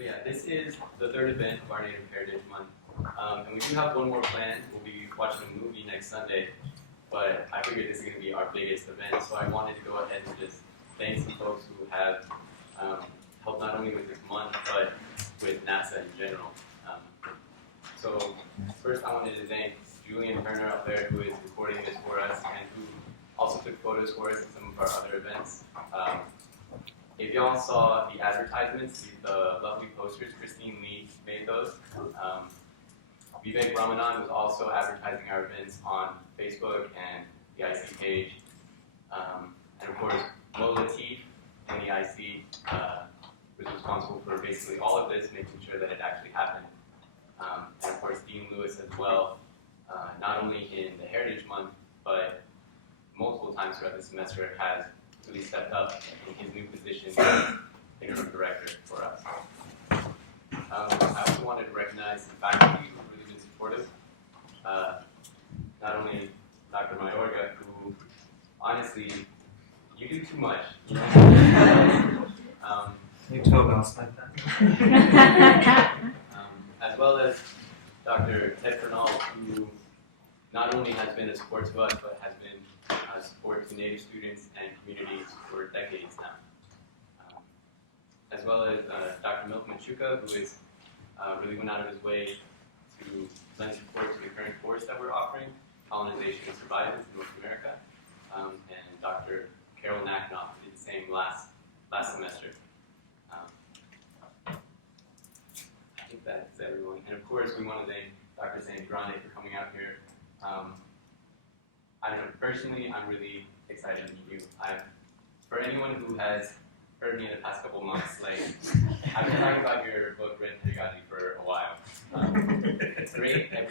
So yeah, this is the third event of our Native Heritage Month. And we do have one more planned. We'll be watching a movie next Sunday. But I figured this is going to be our biggest event, so I wanted to go ahead and just thank some folks who have helped not only with this month, but with NASA in general. So first I wanted to thank Julian Turner up there, who is recording this for us, and who also took photos for us at some of our other events. If y'all saw the advertisements, the lovely posters, Christine Lee made those. Vivek Ramanan was also advertising our events on Facebook and the IC page. And of course, Mo Latif and the IC was responsible for basically all of this, making sure that it actually happened. And of course, Dean Lewis as well, not only in the Heritage Month, but multiple times throughout the semester has really stepped up in his new position as interim director for us. I also wanted to recognize the faculty who have really been supportive. Not only Dr. Mayorga, who honestly, you do too much. You know? You told us like that. As well as Dr. Ted Fernald, who not only has been a support to us, but has been a support to Native students and communities for decades now. As well as Dr. Milton Machuca, who is really went out of his way to lend support to the current course that we're offering, Colonization and Survivance in North America. And Dr. Carol Naknoff did the same last semester. I think that's everyone. And of course, we want to thank Dr. Grande for coming out here. I don't know, personally, I'm really excited to meet you. For anyone who has heard me in the past couple months, like, I've been talking about your book, Red Pedagogy, for a while. It's great. It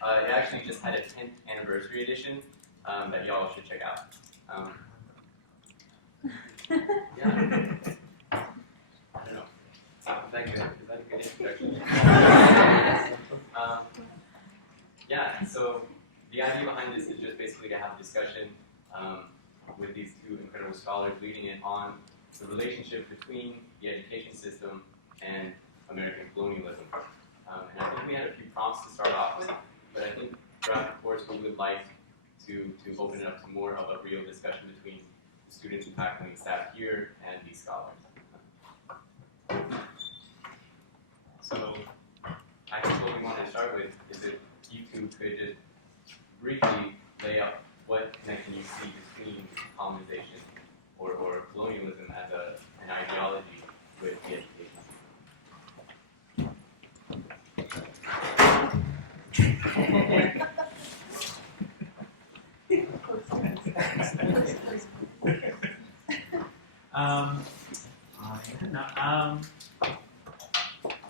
actually just had a 10th anniversary edition that y'all should check out. Yeah. I don't know. Is that good? Is that a good introduction? Yeah, so the idea behind this is just basically to have a discussion with these two incredible scholars leading it on the relationship between the education system and American colonialism. And I think we had a few prompts to start off with, but I think throughout the course we would like to open it up to more of a real discussion between the students and faculty and staff here and these scholars. So I think what we wanted to start with is if you two could just briefly lay out what connection you see between colonization or colonialism as an ideology with the education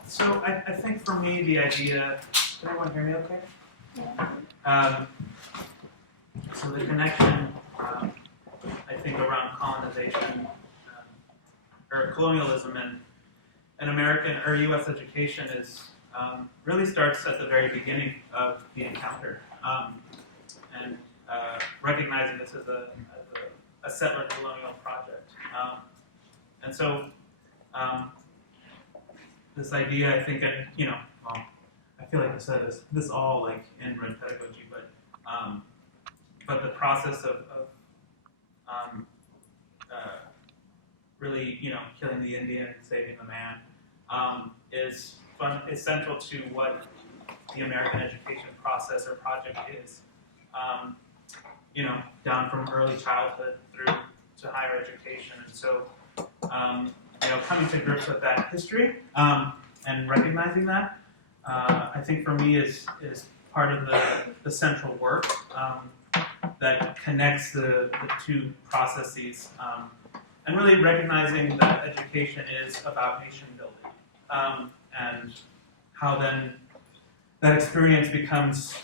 So I think for me the idea, can everyone hear me okay? Yeah. So the connection, I think, around colonization or colonialism and American or U.S. education is really starts at the very beginning of the encounter, and recognizing this as a settler colonial project. And so this idea, I think, and I feel like I said this all like in Red Pedagogy, but the process of really, killing the Indian, saving the man, is central to what the American education process or project is. Down from early childhood through to higher education, and so coming to grips with that history and recognizing that, I think for me is part of the central work that connects the two processes, and really recognizing that education is about nation building, and how then that experience becomes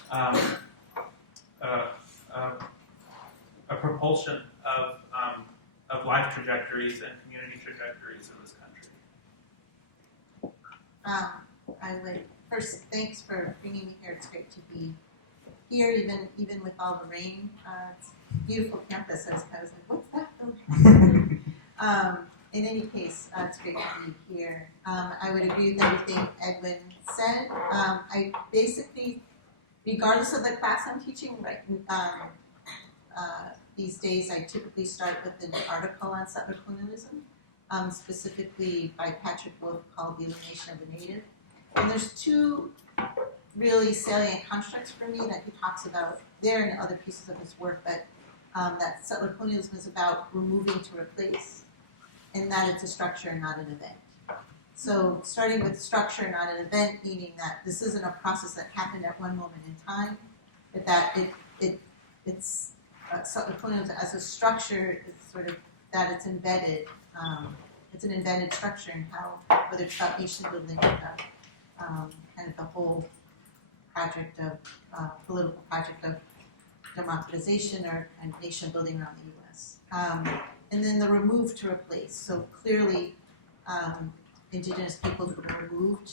a propulsion of life trajectories and community trajectories in this country. I would first, thanks for bringing me here. It's great to be here, even with all the rain. It's a beautiful campus. I was like, what's that building? in any case, it's great to be here. I would agree with everything Edwin said. I basically, regardless of the class I'm teaching, right, these days I typically start with an article on settler colonialism, specifically by Patrick Wolf called The Alienation of the Native. And there's two really salient constructs for me that he talks about there and other pieces of his work, but that settler colonialism is about removing to replace, and that it's a structure, not an event. So starting with structure, not an event, meaning that this isn't a process that happened at one moment in time, but that it's settler colonialism as a structure, it's sort of that it's embedded. It's an embedded structure in how, whether it's about nation building or about kind of the whole project of political project of democratization or kind of nation building around the U.S. And then the remove to replace. So clearly, indigenous peoples were removed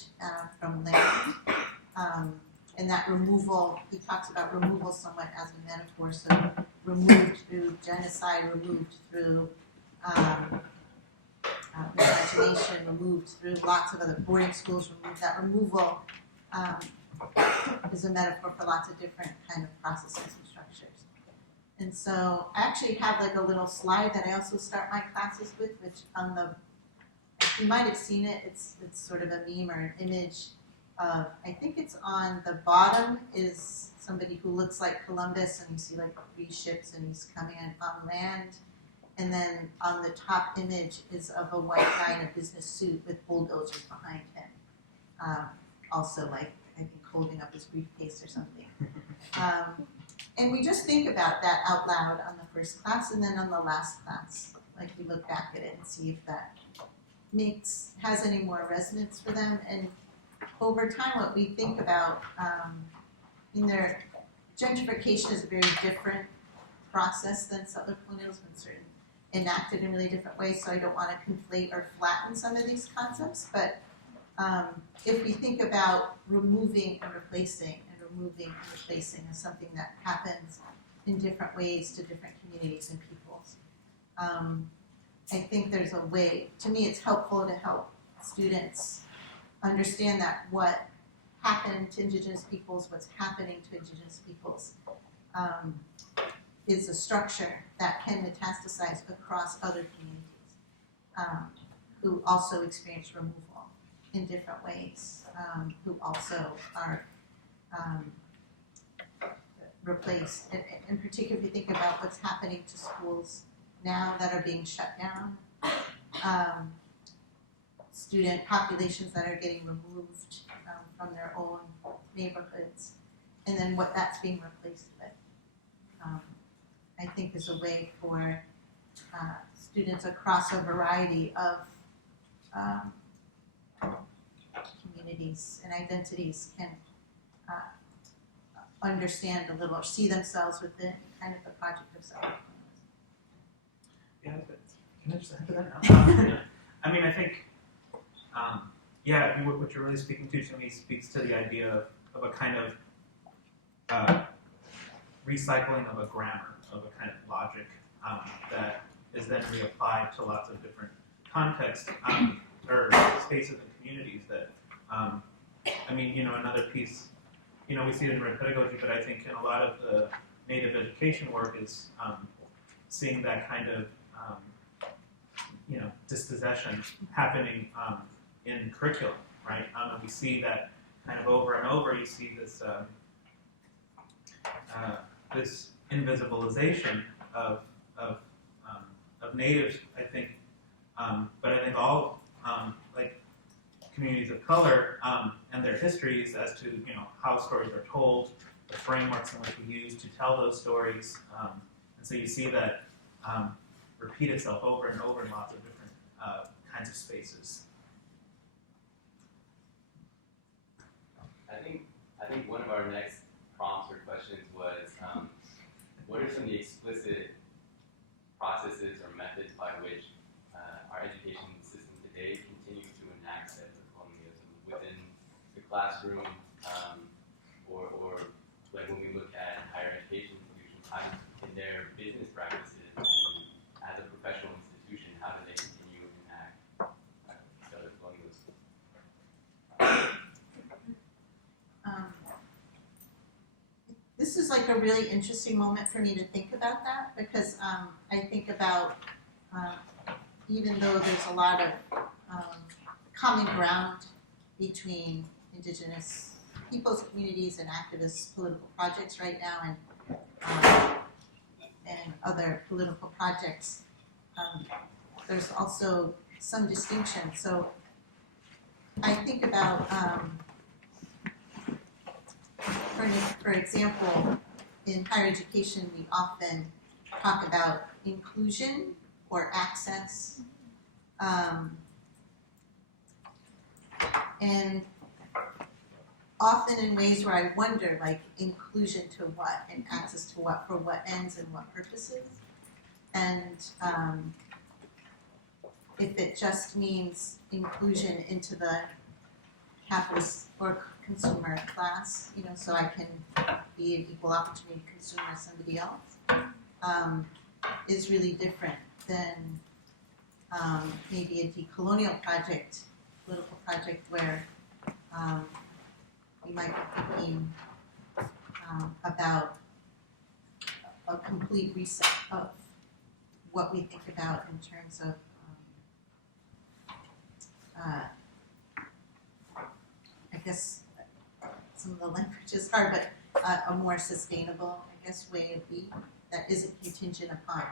from land. And that removal, he talks about removal somewhat as a metaphor. So removed through genocide, removed through imagination, removed through lots of other boarding schools, removed. That removal is a metaphor for lots of different kind of processes and structures. And so I actually have like a little slide that I also start my classes with, which on the, you might have seen it, it's sort of a meme or an image of, I think it's on the bottom is somebody who looks like Columbus, and you see like 3 ships and he's coming in on land. And then on the top image is of a white guy in a business suit with bulldozers behind him. Also like, I think holding up his briefcase or something. And we just think about that out loud on the first class and then on the last class. Like we look back at it and see if that has any more resonance for them. And over time what we think about, gentrification is a very different process than settler colonialism. It's enacted in really different ways, so I don't want to conflate or flatten some of these concepts. But if we think about removing and replacing as something that happens in different ways to different communities and peoples, I think there's a way, to me it's helpful to help students understand that what happened to indigenous peoples, what's happening to indigenous peoples, is a structure that can metastasize across other communities who also experience removal in different ways, who also are replaced. In particular, if you think about what's happening to schools now that are being shut down, student populations that are getting removed from their own neighborhoods, and then what that's being replaced with. I think is a way for students across a variety of communities and identities can understand a little or see themselves within kind of the project of self-colonialism. Yeah, but can I just add to that? I mean, I think, what you're really speaking to me speaks to the idea of a kind of recycling of a grammar, of a kind of logic that is then reapplied to lots of different contexts or spaces and communities that, another piece, we see it in red pedagogy, but I think in a lot of the native education work is seeing that kind of, dispossession happening in curriculum, right? And we see that kind of over and over, you see this this invisibilization of natives, I think, but I think all like communities of color and their histories as to how stories are told, the frameworks in which we use to tell those stories, and so you see that repeat itself over and over in lots of different kinds of spaces. I think one of our next prompts or questions was, what are some of the explicit processes or methods by which our education system today continues to enact settler colonialism within the classroom, or like when we look at higher education institutions, how in their business practices and as a professional institution, how do they continue like a really interesting moment for me to think about that, because I think about even though there's a lot of common ground between indigenous peoples, communities, and activist political projects right now, and other political projects, there's also some distinction. So I think about, for example, in higher education, we often talk about inclusion or access, and often in ways where I wonder, like, inclusion to what and access to what, for what ends and what purposes, and if it just means inclusion into the capitalist or consumer class, you know, so I can be an equal opportunity consumer as somebody else, is really different than maybe a decolonial project, political project where we might be thinking about a complete reset of what we think about in terms of I guess some of the language is hard, but a more sustainable, I guess, way of being that isn't contingent upon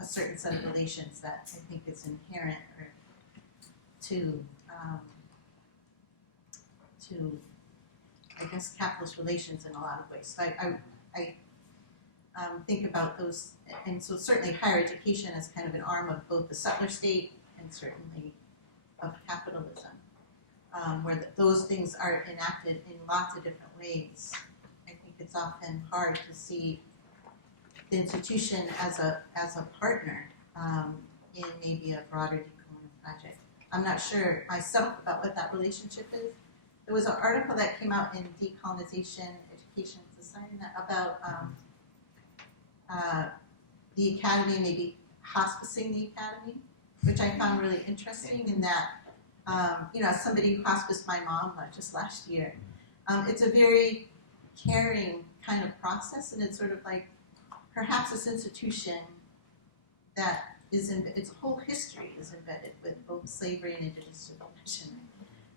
a certain set of relations that I think is inherent or to I guess capitalist relations in a lot of ways. So I think about those, and so certainly higher education as kind of an arm of both the settler state and certainly of capitalism, where those things are enacted in lots of different ways. I think it's often hard to see the institution as a partner in maybe a broader decolonial project. I'm not sure myself about what that relationship is. There was an article that came out in Decolonizing Education Society about the academy, maybe hospicing the academy, which I found really interesting in that, as somebody who hospiced my mom just last year, it's a very caring kind of process, and it's sort of like perhaps this institution that is its whole history is embedded with both slavery and indigenous oppression,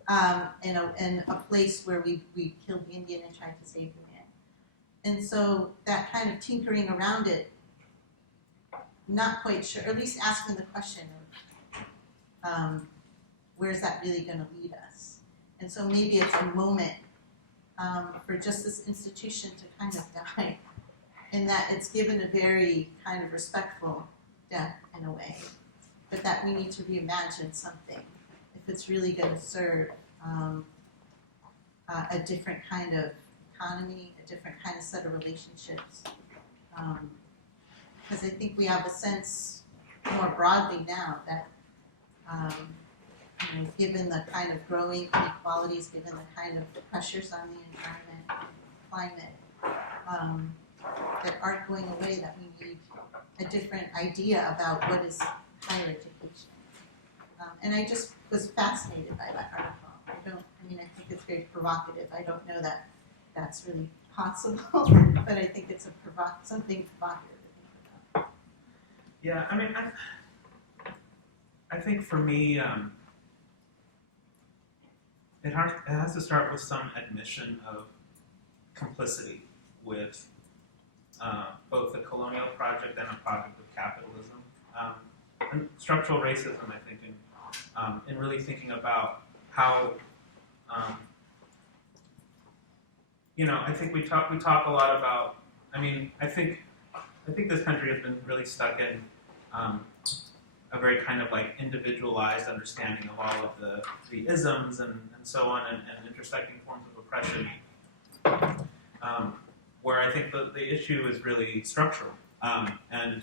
and a place where we killed the Indian and tried to save the man. And so that kind of tinkering around it, not quite sure, or at least asking the question of where's that really going to lead us? And so maybe it's a moment for just this institution to kind of die, in that it's given a very kind of respectful death in a way, but that we need to reimagine something if it's really going to serve a different kind of economy, a different kind of set of relationships. Because I think we have a sense more broadly now that given the kind of growing inequalities, given the kind of pressures on the environment and climate that aren't going away, that we need a different idea about what is higher education. And I just was fascinated by that article. I think it's very provocative. I don't know that that's really possible, but I think it's something provocative to think about. Yeah, I think for me, it has to start with some admission of complicity with both the colonial project and a project of capitalism. And structural racism, I think, in really thinking about how, I think we talk a lot about, I think this country has been really stuck in a very kind of like individualized understanding of all of the isms and so on, and intersecting forms of oppression, where I think the issue is really structural. And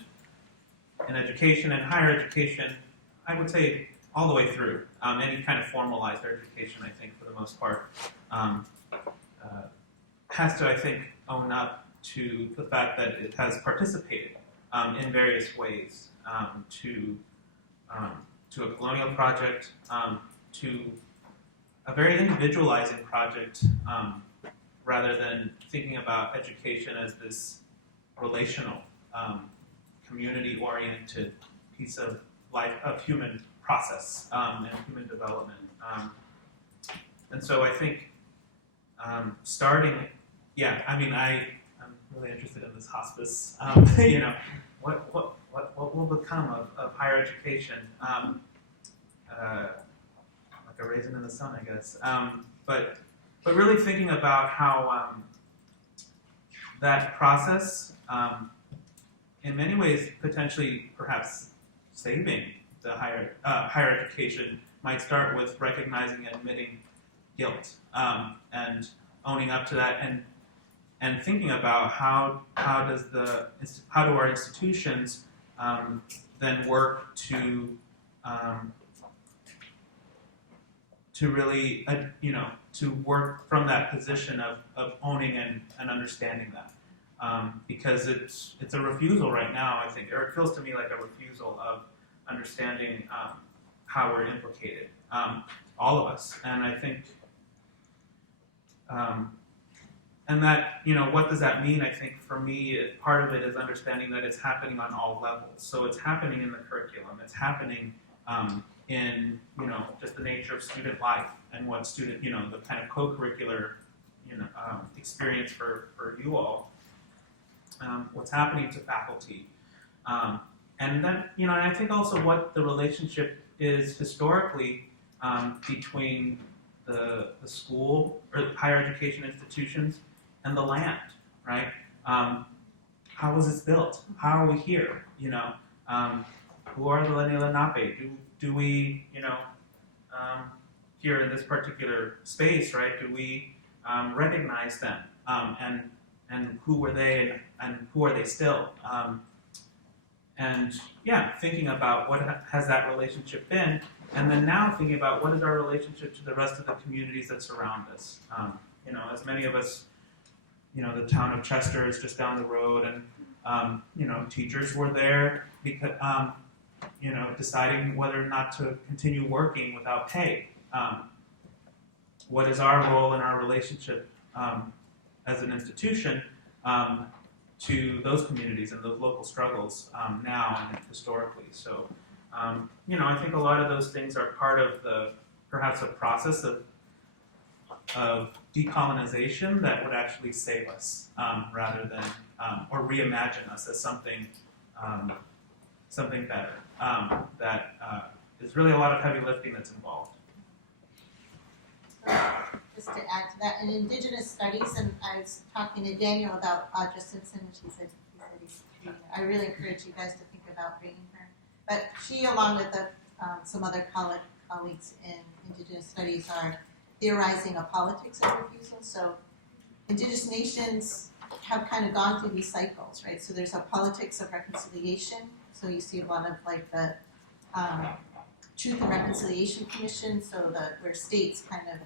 in education and higher education, I would say all the way through, any kind of formalized education, I think, for the most part, has to, I think, own up to the fact that it has participated in various ways to a colonial project, to a very individualizing project, rather than thinking about education as this relational, community-oriented piece of life, of human process and human development. And so I think starting, I'm really interested in this hospice. What will become of higher education? Like a raisin in the sun, I guess. But really thinking about how that process, in many ways, potentially perhaps saving the higher education, might start with recognizing and admitting guilt and owning up to that, and thinking about how do our institutions then work to really to work from that position of owning and understanding that, because it's a refusal right now, I think, or it feels to me like a refusal of understanding how we're implicated, all of us. And I think, and that, what does that mean? I think for me, part of it is understanding that it's happening on all levels. So it's happening in the curriculum. It's happening in, just the nature of student life and what student, the kind of co-curricular, experience for you all. What's happening to faculty. And then, and I think also what the relationship is historically between the school or higher education institutions and the land, right? How was this built? How are we here? Who are the Lenape? Do we, here in this particular space, right? Do we recognize them? And who were they and who are they still? Thinking about what has that relationship been, and then now thinking about what is our relationship to the rest of the communities that surround us. As many of us, the town of Chester is just down the road, and teachers were there because deciding whether or not to continue working without pay. What is our role in our relationship as an institution to those communities and those local struggles now and historically? So, I think a lot of those things are part of perhaps a process of decolonization that would actually save us rather than, or reimagine us as something better. That is really a lot of heavy lifting that's involved. Just to add to that, in Indigenous studies, and I was talking to Daniel about Audra Simpson, and she said I really encourage you guys to think about bringing her. But she, along with some other colleagues in Indigenous studies, are theorizing a politics of refusal. So Indigenous nations have kind of gone through these cycles, right? So there's a politics of reconciliation. So you see a lot of like the Truth and Reconciliation Commission, so where states kind of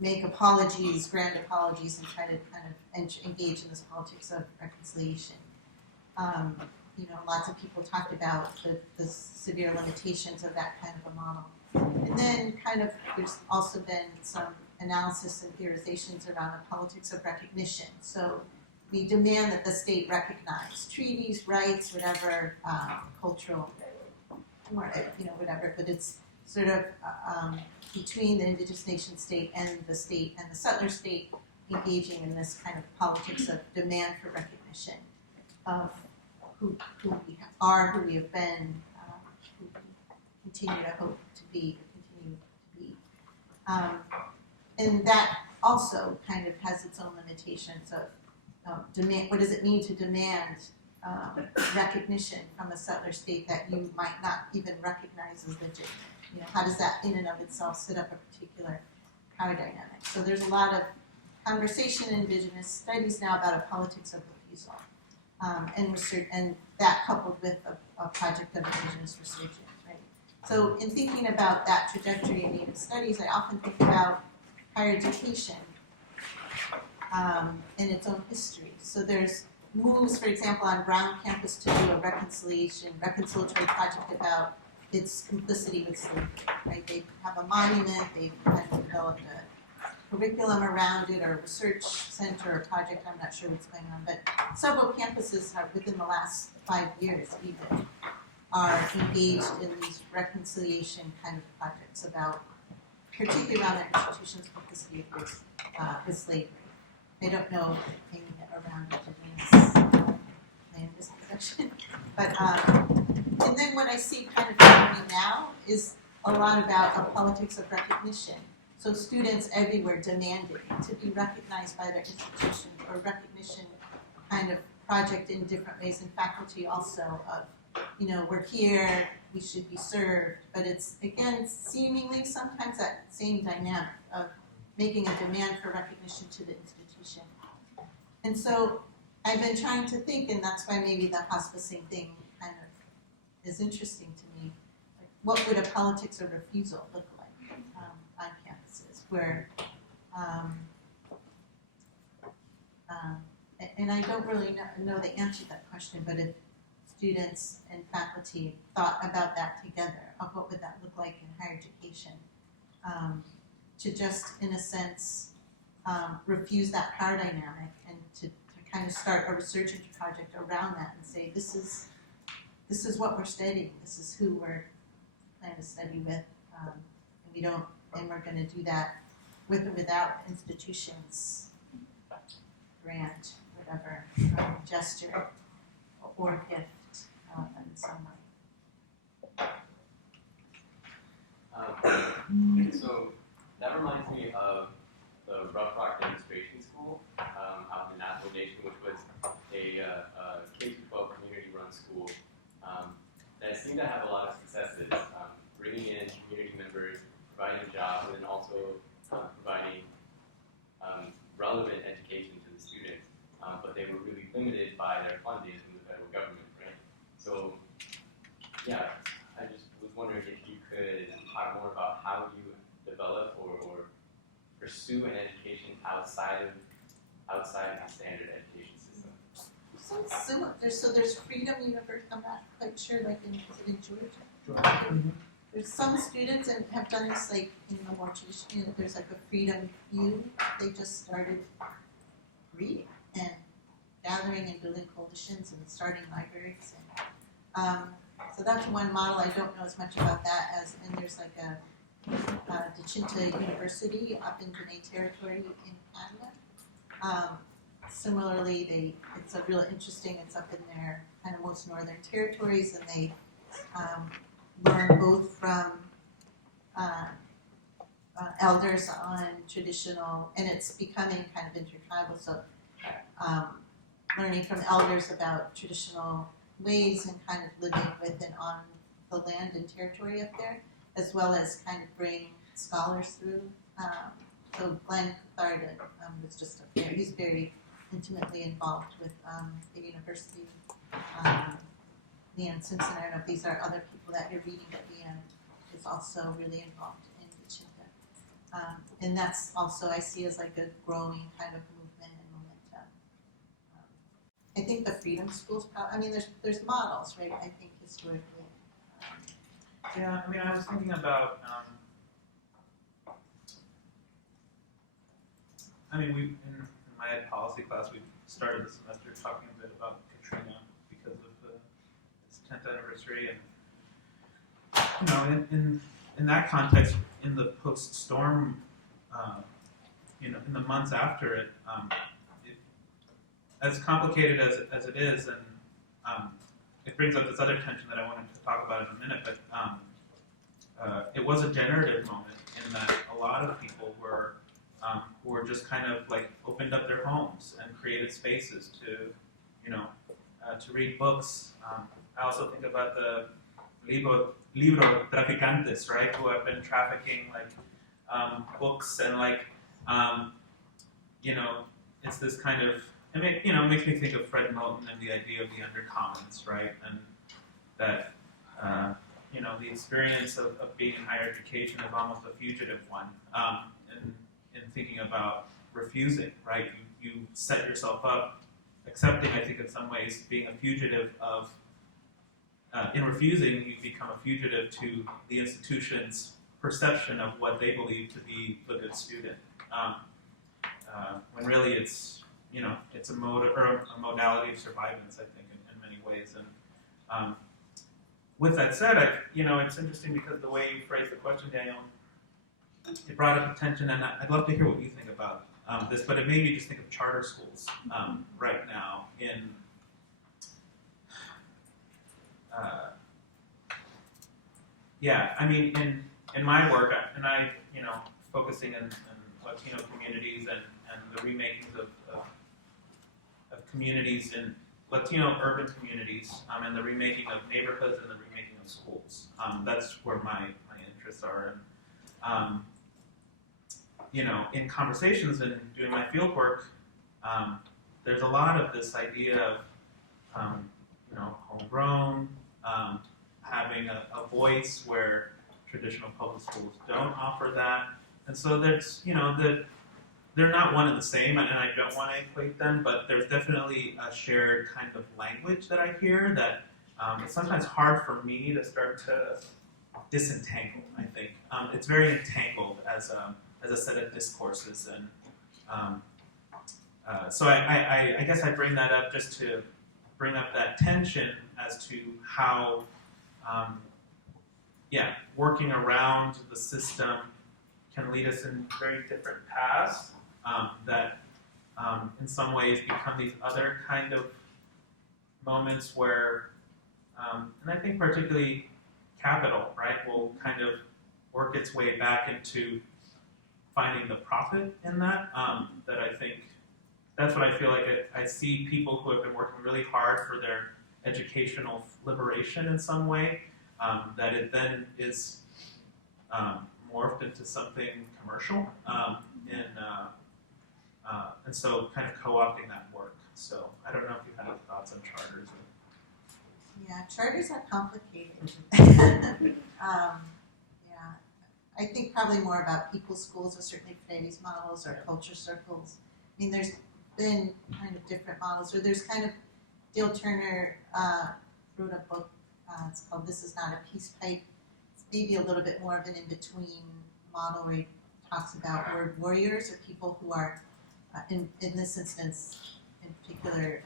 make apologies, grand apologies, and try to kind of engage in this politics of reconciliation. Lots of people talked about the severe limitations of that kind of a model. And then kind of there's also been some analysis and theorizations around the politics of recognition. So we demand that the state recognize treaties, rights, whatever, cultural, whatever, but it's sort of between the Indigenous nation state and the settler state engaging in this kind of politics of demand for recognition of who we are, who we have been, who we continue to hope to be, or continue to be. And that also kind of has its own limitations of demand. What does it mean to demand recognition from a settler state that you might not even recognize as legitimate? How does that in and of itself set up a particular power dynamic? So there's a lot of conversation in Indigenous studies now about a politics of refusal, and research, and that coupled with a project of Indigenous resurgence, right? So in thinking about that trajectory in Native studies, I often think about higher education in its own history. So there's moves, for example, on Brown campus to do a reconciliatory project about its complicity with slavery, right? They have a monument, they've kind of developed curriculum around it or a research center or project, I'm not sure what's going on, but several campuses have, within the last 5 years even, are engaged in these reconciliation kind of projects about, particularly around their institution's complicity with slavery. I don't know anything around land dispossession, but and then what I see kind of happening now is a lot about a politics of recognition. So students everywhere demanding to be recognized by their institution, or recognition kind of project in different ways, and faculty also of, we're here, we should be served, but it's, again, seemingly sometimes that same dynamic of making a demand for recognition to the institution. And so I've been trying to think, and that's why maybe the hospicing thing kind of is interesting to me. Like, what would a politics of refusal look like on campuses where, and I don't really know the answer to that question, but if students and faculty thought about that together, of what would that look like in higher education, to just, in a sense, refuse that power dynamic and to kind of start a research project around that and say, this is what we're studying, this is who we're planning to study with, and we're going to do that with or without institutions, grant, whatever, gesture or gift in some way. So that reminds me of the Rough Rock Demonstration School out in Nashville Nation, which was a K-12 community-run school that seemed to have a lot of successes, bringing in community members, providing jobs, and then also providing relevant education to the students. But they were really limited by their funding from the federal government, right? So, yeah, I just was wondering if you could talk more about how you develop or pursue an education outside of the standard education system. Similar. There's Freedom University. I'm not quite sure, like in Georgia. There's some students and have done this like in the more traditional. There's like a Freedom U. They just started reading and gathering and building coalitions and starting libraries. And, so that's one model. I don't know as much about that and there's like a Decolonizing University up in Grande territory in Canada. Similarly, it's a real interesting. It's up in their kind of most northern territories, and they learn both from elders on traditional, and it's becoming kind of intertribal. So, learning from elders about traditional ways and kind of living with and on the land and territory up there, as well as kind of bring scholars through. So Glenn was just he's very intimately involved with the university. Leanne Simpson, I don't know if these are other people that you're reading, but Leanne is also really involved in Vichinta. And that's also, I see as like a growing kind of movement and momentum. I think the Freedom Schools, there's models, right? I think historically. Yeah, I was thinking about, we in my ed policy class, we started the semester talking a bit about Katrina because of its 10th anniversary, and in that context, in the post-storm, in the months after it, as complicated as it is, and it brings up this other tension that I wanted to talk about in a minute, but it was a generative moment in that a lot of people were just kind of like opened up their homes and created spaces to read books. I also think about the libro traficantes, right, who have been trafficking books and it's this kind of, it makes me think of Fred Moulton and the idea of the undercommons, right, and that the experience of being in higher education is almost a fugitive one, in thinking about refusing, right? You set yourself up, accepting, I think in some ways, being a fugitive in refusing, you become a fugitive to the institution's perception of what they believe to be the good student, when really it's it's a modality of survivance, I think, in many ways. And with that said, it's interesting because the way you phrased the question, Daniel, it brought up attention, and I'd love to hear what you think about this, but it made me just think of charter schools right now in in my work, and I focusing in Latino communities and the remakings of communities in Latino urban communities, and the remaking of neighborhoods and the remaking of schools. That's where my interests are. And, in conversations and doing my field work, there's a lot of this idea of, homegrown, having a voice where traditional public schools don't offer that. And so there's, they're not one and the same, and I don't want to equate them, but there's definitely a shared kind of language that I hear that it's sometimes hard for me to start to disentangle, I think. It's very entangled as a set of discourses, and so I guess I bring that up just to bring up that tension as to how, working around the system can lead us in very different paths that in some ways become these other kind of moments where, and I think particularly capital, right, will kind of work its way back into finding the profit in that. That I think, that's what I feel like I see people who have been working really hard for their educational liberation in some way, that it then is morphed into something commercial, and so kind of co-opting that work. So I don't know if you have thoughts on charters. Yeah, charters are complicated. I think probably more about people's schools, or certainly Freddy's models or culture circles. I mean, there's been kind of different models, or there's kind of, Dale Turner wrote a book, it's called This Is Not a Peace Pipe. It's maybe a little bit more of an in-between model where he talks about word warriors, or people who are, in this instance, in particular,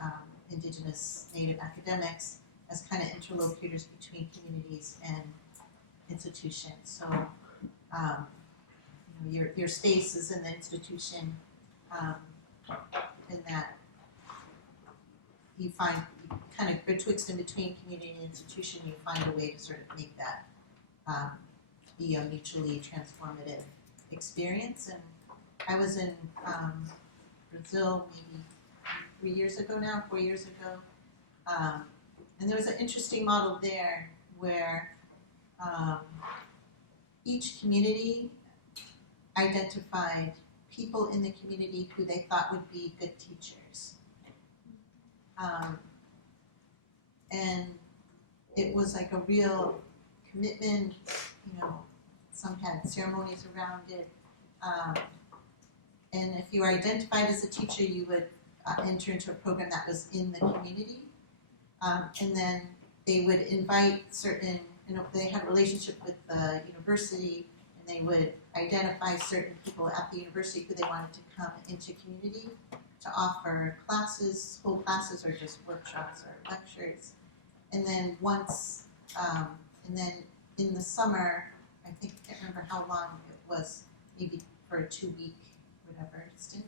indigenous native academics, as kind of interlocutors between communities and institutions. So, your space is in the institution, in that you kind of betwixt and between community and institution, you find a way to sort of make that be a mutually transformative experience. And I was in Brazil maybe 4 years ago, and there was an interesting model there where each community identified people in the community who they thought would be good teachers. And it was like a real commitment, some had ceremonies around it. And if you were identified as a teacher, you would enter into a program that was in the community. And then they would invite certain, they had a relationship with the university, and they would identify certain people at the university who they wanted to come into community to offer classes, full classes, or just workshops or lectures. And then and then in the summer, I can't remember how long it was, maybe for a 2-week, whatever stint,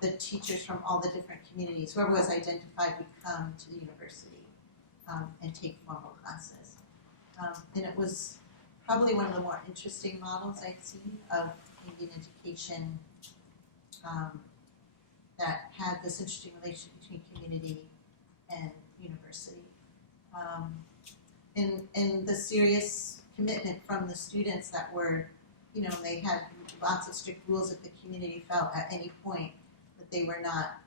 the teachers from all the different communities, whoever was identified, would come to the university and take formal classes. And it was probably one of the more interesting models I'd seen of Indian education that had this interesting relationship between community and university. And the serious commitment from the students that were, they had lots of strict rules if the community felt at any point that they were not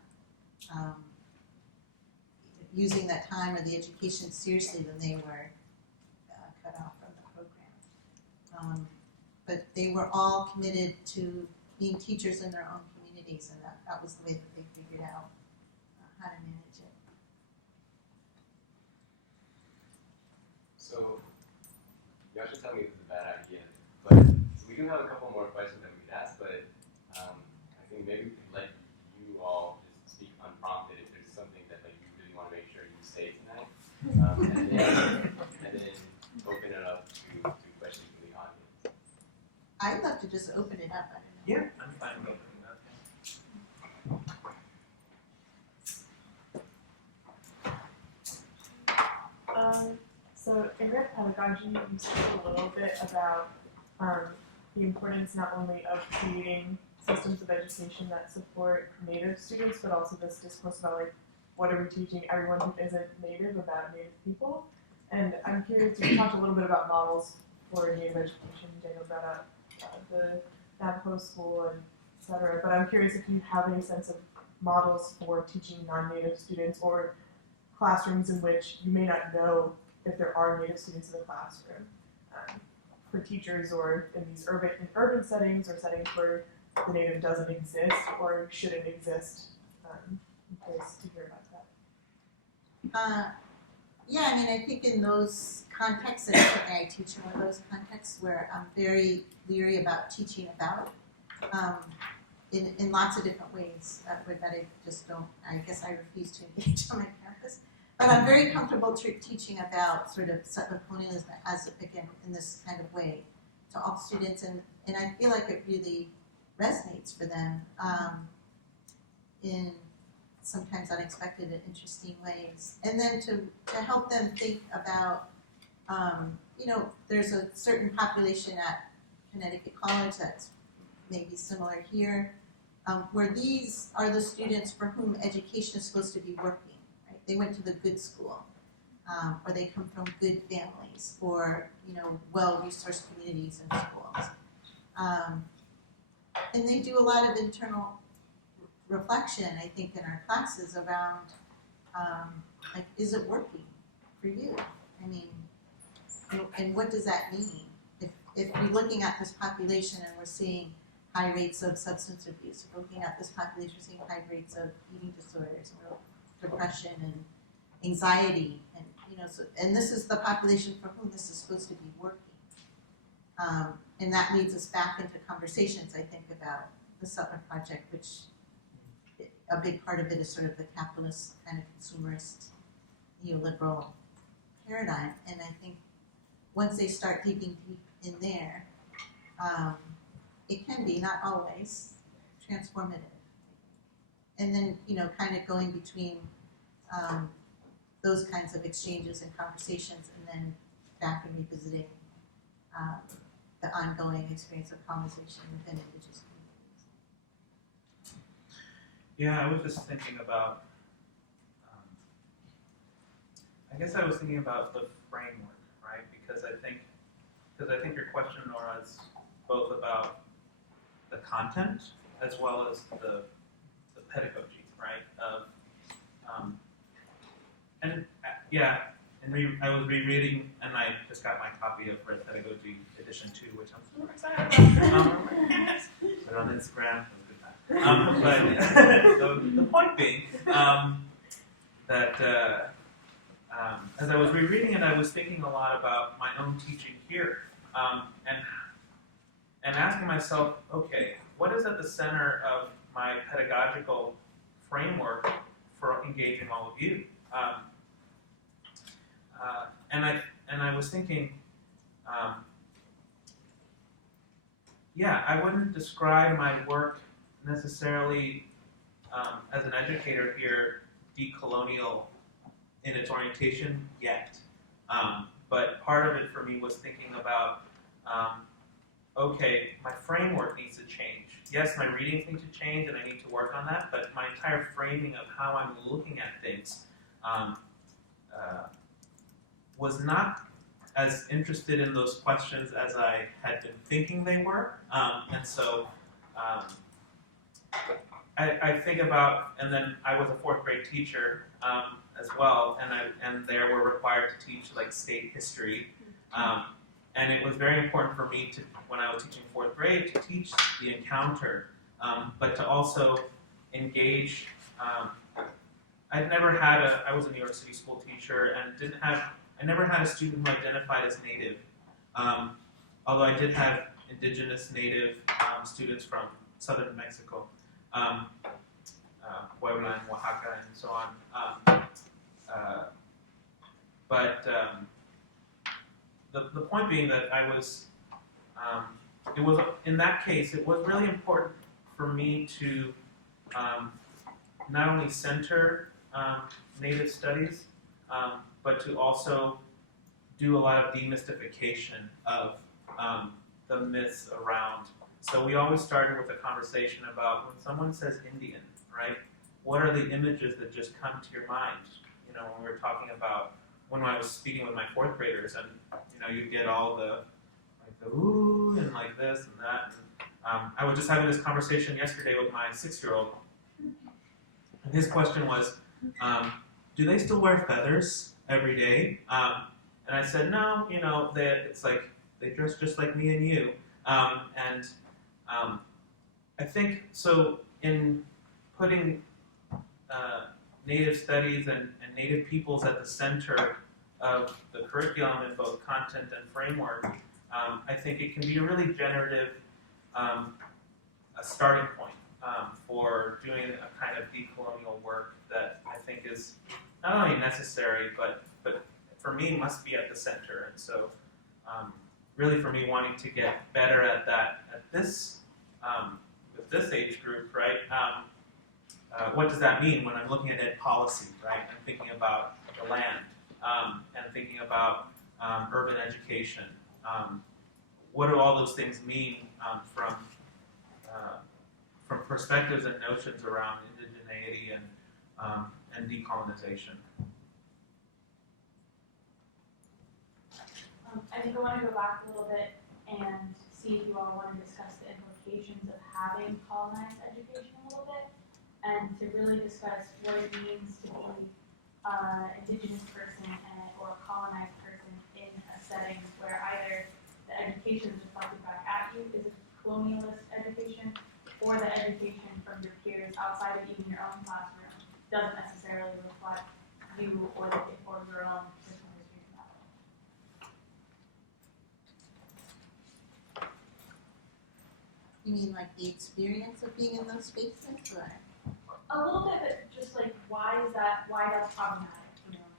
using that time or the education seriously, then they were cut off from the program. But they were all committed to being teachers in their own communities, and that was the way that they figured out how to manage it. So, you actually tell me it was a bad idea. But so we do have a couple more questions that we could ask, but I think maybe we could let you all just speak unprompted if there's something that like you really want to make sure you say tonight, and then open it up to questions from the audience. I'd love to just open it up. I don't know. Yeah, I'm fine with opening that. So in your pedagogy, you spoke a little bit about the importance not only of creating systems of education that support Native students, but also this discourse about like, what are we teaching everyone who isn't Native about Native people? And I'm curious, you talked a little bit about models for Native education, Daniel brought up the Navajo school and et cetera, but I'm curious if you have any sense of models for teaching non-Native students or classrooms in which you may not know if there are Native students in the classroom, for teachers or in these urban settings or settings where the Native doesn't exist or shouldn't exist. I'm curious to hear about that. Yeah, I mean, I think in those contexts, and certainly I teach in one of those contexts where I'm very leery about teaching about, in lots of different ways, that I just don't, I guess I refuse to engage on my campus. But I'm very comfortable teaching about sort of settler colonialism as again in this kind of way to all students, and I feel like it really resonates for them in sometimes unexpected and interesting ways. And then to help them think about, there's a certain population at Connecticut College that's maybe similar here, where these are the students for whom education is supposed to be working. They went to the good school, or they come from good families, or well-resourced communities and schools, and they do a lot of internal reflection. I think in our classes around, like, is it working for you? I mean, and what does that mean? If we're looking at this population and we're seeing high rates of substance abuse, if we're looking at this population, we're seeing high rates of eating disorders, depression and anxiety, and and this is the population for whom this is supposed to be working, and that leads us back into conversations, I think, about the Sutler Project, which a big part of it is sort of the capitalist kind of consumerist neoliberal paradigm, and I think once they start digging deep in there, it can be, not always, transformative. And then, kind of going between those kinds of exchanges and conversations, and then back and revisiting the ongoing experience of colonization within indigenous communities. Yeah, I was just thinking about, I guess I was thinking about the framework, right? Because I think your question, Nora, is both about the content as well as the pedagogy, right? I was rereading, and I just got my copy of Red Pedagogy Edition 2, which I'm super excited about. Put it on Instagram. It was a good time. But so the point being that as I was rereading it, I was thinking a lot about my own teaching here, and asking myself, okay, what is at the center of my pedagogical framework for engaging all of you? And I was thinking, I wouldn't describe my work necessarily as an educator here decolonial in its orientation yet. But part of it for me was thinking about, okay, my framework needs to change. Yes, my readings need to change, and I need to work on that, but my entire framing of how I'm looking at things was not as interested in those questions as I had been thinking they were. And so I think about, and then I was a fourth grade teacher as well, and there we're required to teach like state history. And it was very important for me to, when I was teaching fourth grade, to teach the encounter, but to also engage. I was a New York City school teacher and I never had a student who identified as Native. Although I did have indigenous native students from southern Mexico, Puebla and Oaxaca and so on. The point being that it was in that case, it was really important for me to not only center Native studies, but to also do a lot of demystification of the myths around. So we always started with a conversation about when someone says Indian, right? What are the images that just come to your mind? You know, when we were talking about when I was speaking with my fourth graders, and you know, you get all the ooh and like this and that. And, I was just having this conversation yesterday with my 6-year-old, and his question was, do they still wear feathers every day? And I said, no, you know, it's like they dress just like me and you. I think, so in putting Native studies and Native peoples at the center of the curriculum in both content and framework, I think it can be a really generative a starting point for doing a kind of decolonial work that I think is not only necessary, but for me must be at the center. And so really for me wanting to get better at that at this with this age group, right? What does that mean when I'm looking at ed policy, right? I'm thinking about the land and thinking about urban education. What do all those things mean from perspectives and notions around indigeneity and decolonization? I think I want to go back a little bit and see if you all want to discuss the implications of having colonized education a little bit, and to really discuss what it means to be an indigenous person or a colonized person in a setting where either the education is reflected back at you is a colonialist education, or the education from your peers outside of even your own classroom doesn't necessarily reflect you or your own personal history from that way. You mean like the experience of being in those spaces, or? A little bit, but just like why that's problematic, you know?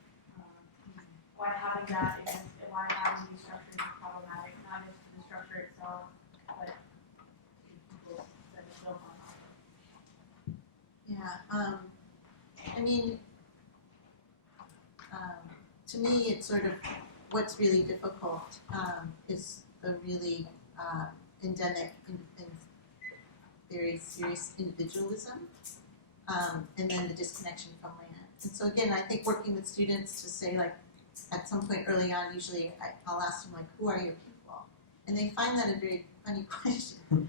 Why having that is, why having these structures is problematic, not just the structure itself, but the people that it's built on. Yeah, I mean, to me, it's sort of what's really difficult is the really endemic and very serious individualism, and then the disconnection from land. And so again, I think working with students to say, like, at some point early on, usually I'll ask them, like, who are your people? And they find that a very funny question,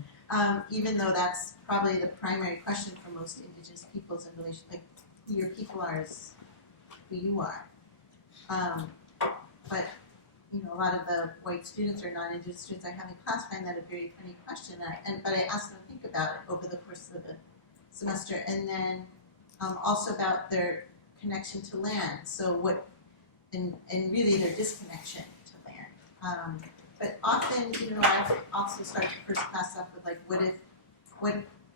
even though that's probably the primary question for most indigenous peoples in relation, like, who your people are is who you are. But you know, a lot of the white students or non-indigenous students I have in class find that a very funny question. But I ask them to think about it over the course of the semester, and then also about their connection to land. So what, and really their disconnection to land. But often, you know, I also start the first class off with, like,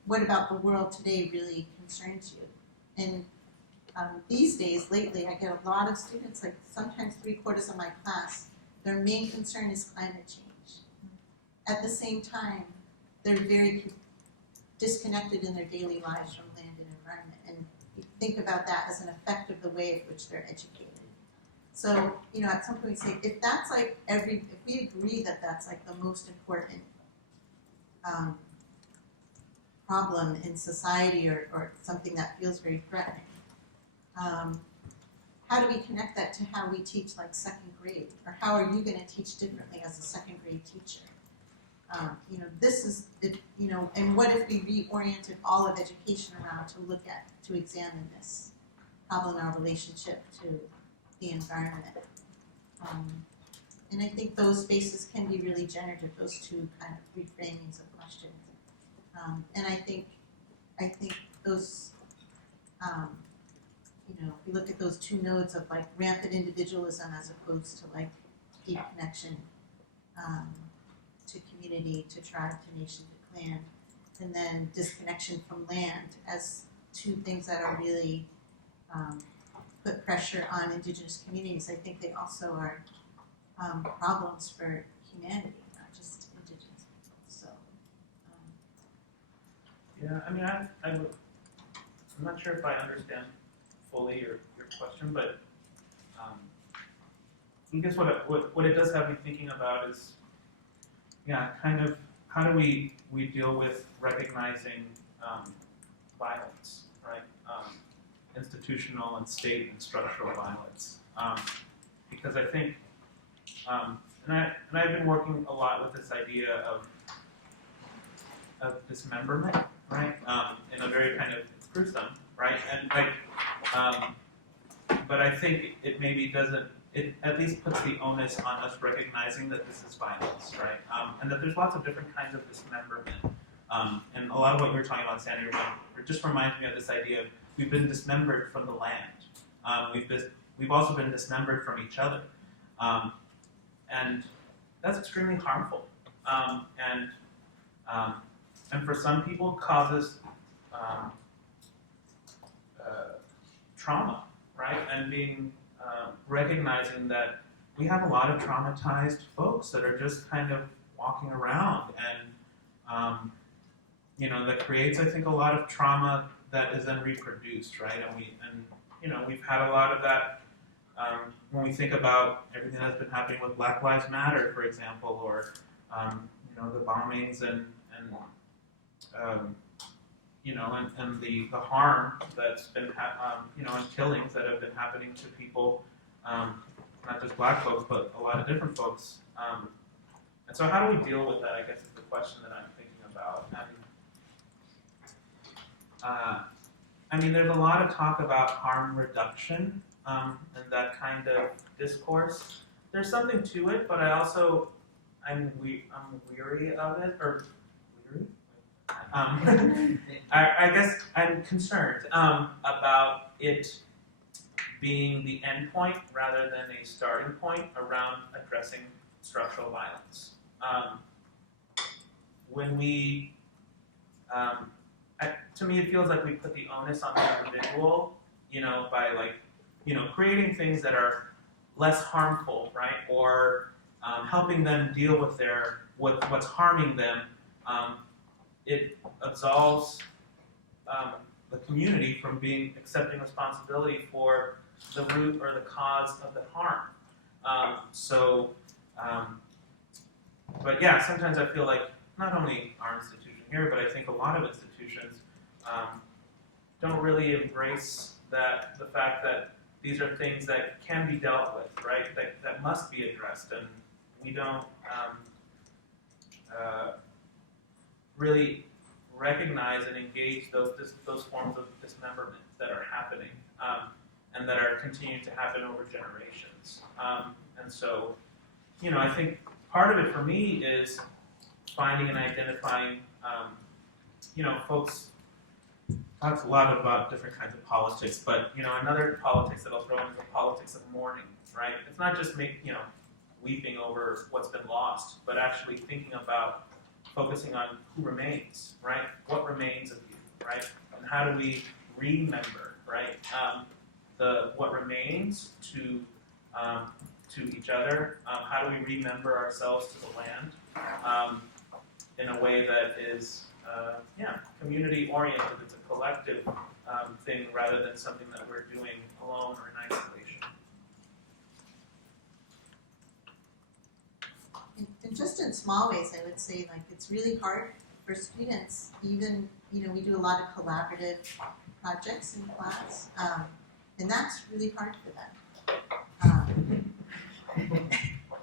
what about the world today really concerns you? And these days, lately, I get a lot of students, like sometimes 3/4 of my class, their main concern is climate change. At the same time, they're very disconnected in their daily lives from land and environment, and you think about that as an effect of the way in which they're educated. So, you know, at some point we say, if that's like if we agree that that's like the most important problem in society, or something that feels very threatening, how do we connect that to how we teach, like, second grade? Or how are you going to teach differently as a second grade teacher? You know, this is, you know, and what if we reoriented all of education around to examine this problem, our relationship to the environment? And I think those spaces can be really generative, those two kind of reframings of questions. And I think those, you know, if we look at those two nodes of, like, rampant individualism as opposed to, like, deep connection to community. community to tribe to nation to clan, and then disconnection from land as two things that are really put pressure on indigenous communities. I think they also are problems for humanity, not just indigenous people. So, Yeah, I mean, I'm not sure if I understand fully your question, but I guess what it does have me thinking about is, yeah, kind of how do we deal with recognizing violence, right? Institutional and state and structural violence, because I think, and I've been working a lot with this idea of dismemberment, right? In a very kind of, it's gruesome, right? And but I think it maybe doesn't. It at least puts the onus on us recognizing that this is violence, right? And that there's lots of different kinds of dismemberment. And a lot of what you were talking about, Sandy, just reminds me of this idea of we've been dismembered from the land. We've also been dismembered from each other. And that's extremely harmful. And for some people causes trauma, right? And being recognizing that we have a lot of traumatized folks that are just kind of walking around, and that creates, I think, a lot of trauma that is then reproduced, right? And we've had a lot of that when we think about everything that's been happening with Black Lives Matter, for example, or the bombings and the harm that's been and killings that have been happening to people, not just Black folks, but a lot of different folks. And so how do we deal with that, I guess, is the question that I'm thinking about. There's a lot of talk about harm reduction and that kind of discourse. There's something to it, but I'm weary of it, or weary? I guess I'm concerned about it being the end point rather than a starting point around addressing structural violence. To me, it feels like we put the onus on the individual, by creating things that are less harmful, right, or helping them deal with what's harming them. It absolves the community from accepting responsibility for the root or the cause of the harm. But yeah, sometimes I feel like not only our institution here, but I think a lot of institutions don't really embrace the fact that these are things that can be dealt with, right? That must be addressed, and we don't really recognize and engage those forms of dismemberment that are happening and that are continuing to happen over generations. And so, I think part of it for me is finding and identifying, folks talks a lot about different kinds of politics, but, another politics that I'll throw in is the politics of mourning, right? It's not just weeping over what's been lost, but actually thinking about focusing on who remains, right? What remains of you, right? And how do we remember, right? What remains to each other. How do we remember ourselves to the land in a way that is, community oriented? It's a collective thing rather than something that we're doing alone or in isolation. and just in small ways, I would say, it's really hard for students. Even, we do a lot of collaborative projects in class, and that's really hard for them.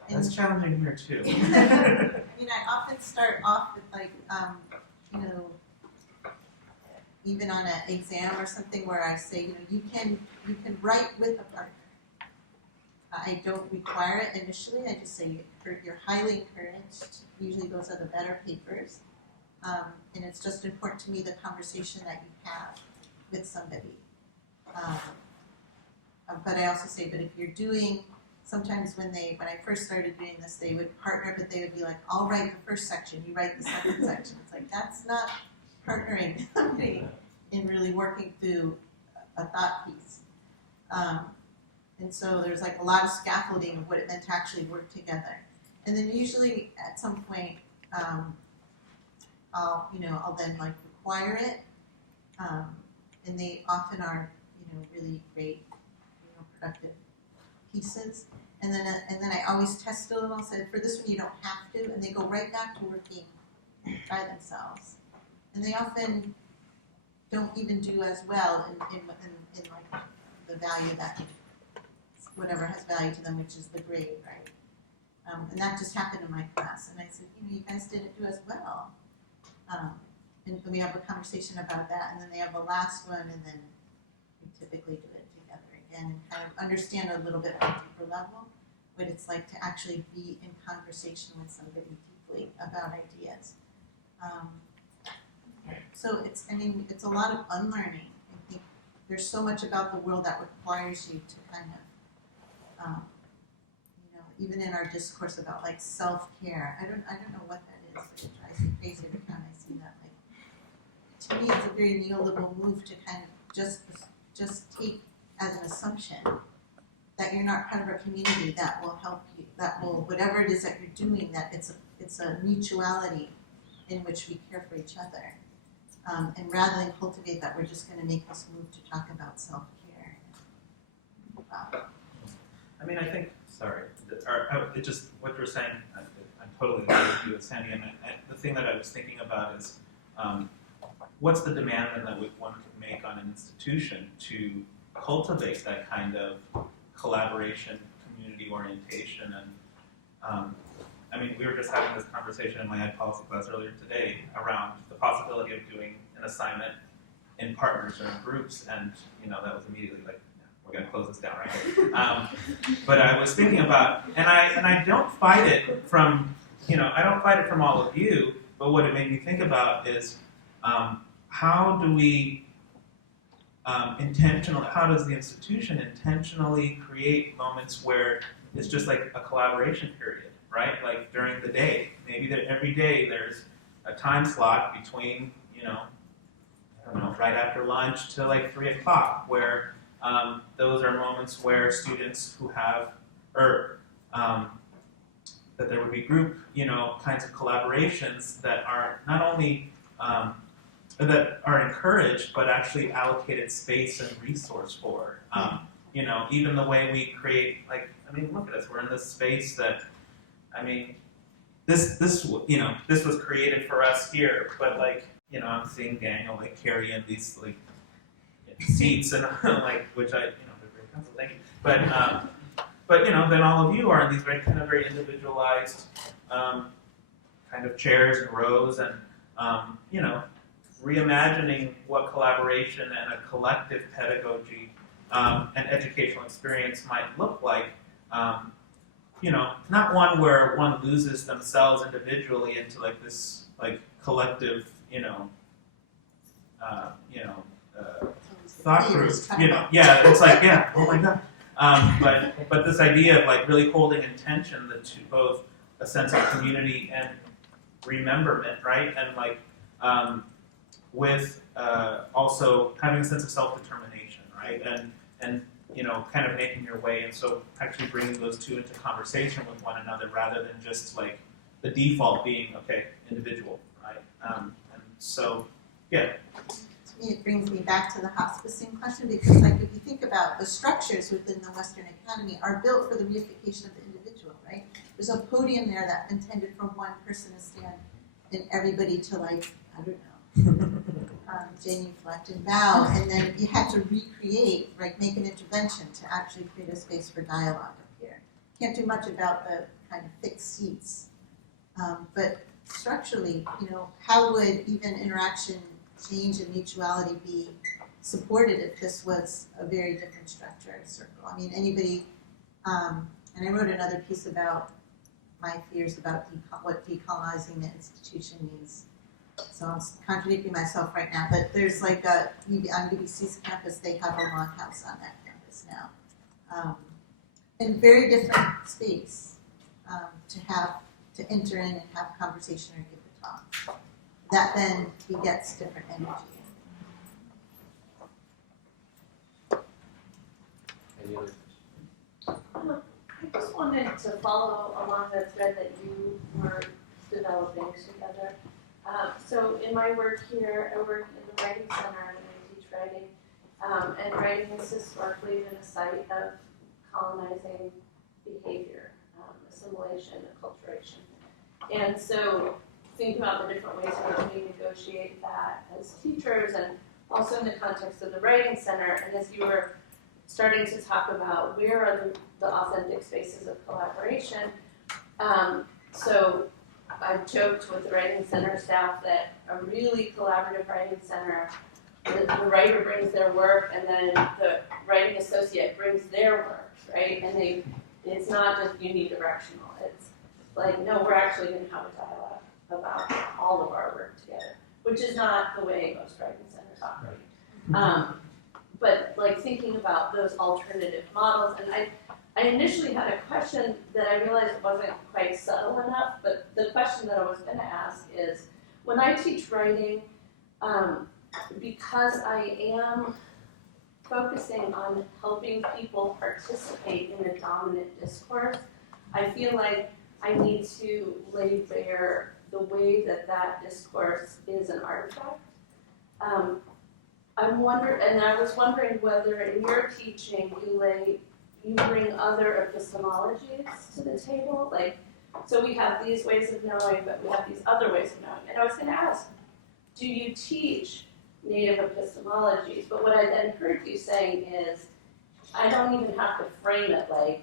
That's challenging here too. I often start off with even on an exam or something where I say, you can write with a partner. I don't require it initially. I just say you're highly encouraged. Usually those are the better papers. And it's just important to me the conversation that you have with somebody. But I also say, but if you're doing sometimes when I first started doing this, they would partner, but they would be like, I'll write the first section, you write the second section. It's like, that's not partnering somebody in really working through a thought piece. And so there's like a lot of scaffolding of what it meant to actually work together. And then usually at some point, I'll then like require it. And they often are, really great, productive pieces. And then I always test it a little. Say, for this one you don't have to, and they go right back to working by themselves. And they often don't even do as well in like the value that whatever has value to them, which is the grade, right? And that just happened in my class. And I said, you guys didn't do as well. And we have a conversation about that, and then they have the last one, and then we typically do it together again and kind of understand a little bit on a deeper level what it's like to actually be in conversation with somebody deeply about ideas. So it's a lot of unlearning. I think there's so much about the world that requires you to kind of, even in our discourse about like self-care, I don't know what that is, but it drives me crazy every time I see that. Like, to me, it's a very neoliberal move to kind of just take as an assumption that you're not part of a community that will help you, that will, whatever it is that you're doing, that it's a mutuality in which we care for each other. And rather than cultivate that, we're just going to make this move to talk about self-care. I mean, I think, it just, what you're saying, I'm totally agree with you, Sandy, and the thing that I was thinking about is, what's the demand then that one could make on an institution to cultivate that kind of collaboration, community orientation, and I mean, we were just having this conversation in my ed policy class earlier today around the possibility of doing an assignment in partners or in groups, and that was immediately like, we're going to close this down, right? But I was thinking about, and I don't fight it from, I don't fight it from all of you, but what it made me think about is how do we how does the institution intentionally create moments where it's just like a collaboration period, right? Like during the day, maybe every day there's a time slot between, I don't know, right after lunch to like 3 o'clock, where those are moments where students who have, or that there would be group, kinds of collaborations that are not only that are encouraged, but actually allocated space and resource for. Even the way we create, like, I mean, look at us. We're in this space that, I mean, this was created for us here, but like, I'm seeing Daniel like carry in these like seats and like, which I, very council, thank you. But then all of you are in these very kind of very individualized kind of chairs and rows, and reimagining what collaboration and a collective pedagogy and educational experience might look like. Not one where one loses themselves individually into like this like collective, thought group. It's like, oh my god. But this idea of like really holding in tension to both a sense of community and rememberment, right? And like with also having a sense of self-determination, right? And kind of making your way, and so actually bringing those two into conversation with one another rather than just like the default being, okay, individual, right? And so, yeah. To me, it brings me back to the hospicing question, because like if you think about the structures within the Western Academy are built for the reification of the individual, right? There's a podium there that's intended for one person to stand and everybody to like, I don't know, genuflect and bow, and then you had to recreate, like make an intervention to actually create a space for dialogue up here. Can't do much about the kind of fixed seats. But structurally, how would even interaction, change, and mutuality be supported if this was a very different structure, circle? I mean, anybody, and I wrote another piece about my fears about what decolonizing the institution means. So I'm contradicting myself right now, but there's like on UBC's campus, they have a longhouse on that campus now. in very different space to enter in and have a conversation or give a talk. That then begets different energy. Any other questions? I just wanted to follow along the thread that you were developing together. So in my work here, I work in the Writing Center and I teach writing. And writing is historically been a site of colonizing behavior, assimilation, acculturation. And so think about the different ways in which we negotiate that as teachers and also in the context of the Writing Center. And as you were starting to talk about where are the authentic spaces of collaboration, so I've joked with the Writing Center staff that a really collaborative writing center, the writer brings their work and then the writing associate brings their work, right? And it's not just unidirectional. It's like, no, we're actually going to have a dialogue about all of our work together, which is not the way most writing centers operate. But like thinking about those alternative models, and I initially had a question that I realized wasn't quite subtle enough, but the question that I was going to ask is, when I teach writing, because I am focusing on helping people participate in a dominant discourse, I feel like I need to lay bare the way that that discourse is an artifact. I was wondering whether in your teaching you bring other epistemologies to the table, like, so we have these ways of knowing, but we have these other ways of knowing. And I was going to ask, do you teach native epistemologies? But what I then heard you saying is, I don't even have to frame it like,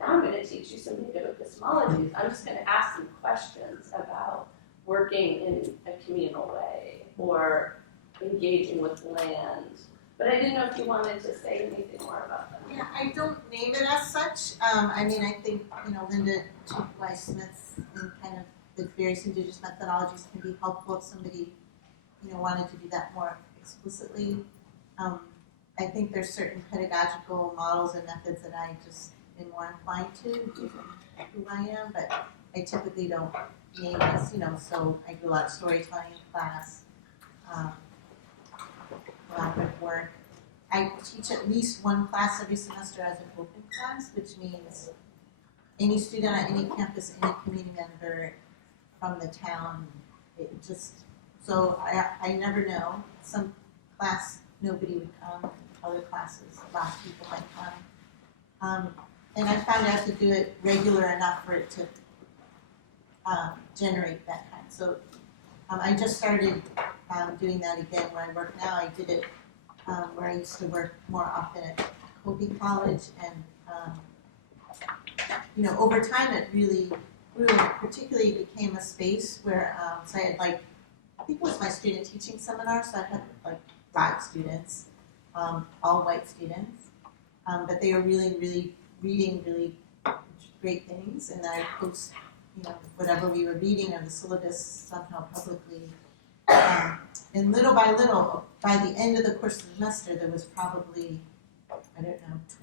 now I'm going to teach you some native epistemologies. I'm just going to ask some questions about working in a communal way or engaging with land. But I didn't know if you wanted to say anything more about that. Yeah, I don't name it as such. I mean, I think, Linda Smith's and kind of the various indigenous methodologies can be helpful if somebody, wanted to do that more explicitly. I think there's certain pedagogical models and methods that I just am more inclined to, given who I am, but I typically don't name this, so I do a lot of storytelling in class. Collaborative work. I teach at least one class every semester as an open class, which means any student on any campus, any community member from the town, so I never know. Some class, nobody would come, other classes, lots of people might come. And I found out to do it regular enough for it to generate that kind. So I just started doing that again where I work now. I did it where I used to work more often at Kobe College, and over time it really grew, and particularly became a space where so I had I think it was my student teaching seminar, so I had 5 students, all white students, but they were really, really reading really great things, and I post whatever we were reading or the syllabus somehow publicly. And little by little, by the end of the course of the semester, there was probably,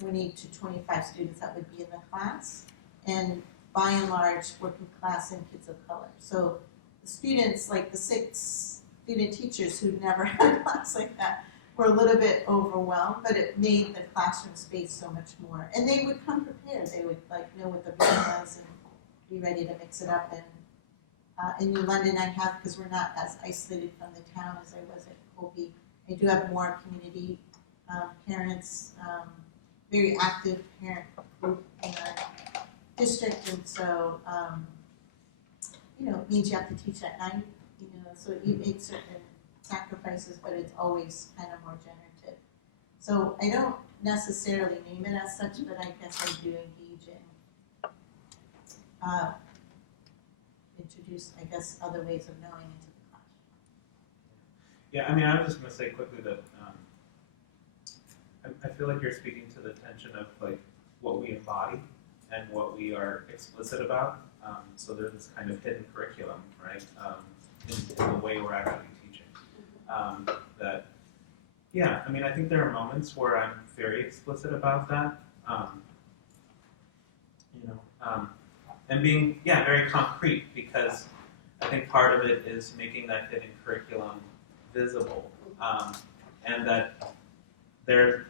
20 to 25 students that would be in the class, and by and large, working class and kids of color. So the students, like the 6 student teachers who'd never had a class like that, were a little bit overwhelmed, but it made the classroom space so much more. And they would come prepared. They would know what the reading was and be ready to mix it up. And in New London, I have, because we're not as isolated from the town as I was at Colby, I do have more community parents, very active parent group in our district, and so it means you have to teach at night, so you make certain sacrifices, but it's always kind of more generative. So I don't necessarily name it as such, but I guess I do engage in introduce, other ways of knowing into the classroom. Yeah, I mean, I was just going to say quickly that I feel like you're speaking to the tension of what we embody and what we are explicit about. So there's this kind of hidden curriculum, right, in the way we're actually teaching. I mean, I think there are moments where I'm very explicit about that. And being, very concrete, because I think part of it is making that hidden curriculum visible, and that